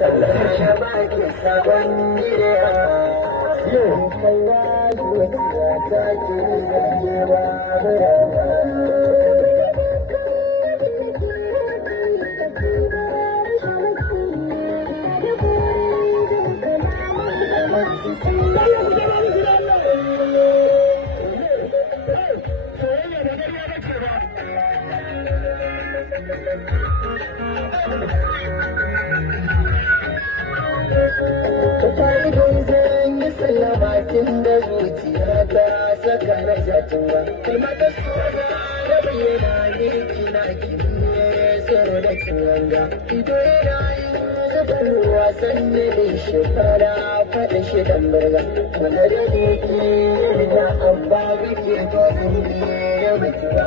ya baki sabon gida yau kalla zuciya ta ke zargewa Fa'idun zan yi sallama tun da zuciya ta saka na jatuwa. Kuma da suna da bayyana ne kina kinye tsoro da kiwanga. Ido yana yin zubar ruwa sannan da shekara faɗin shi dan burga. Wanda da ne ke na abba bike to zuri ya mutuwa.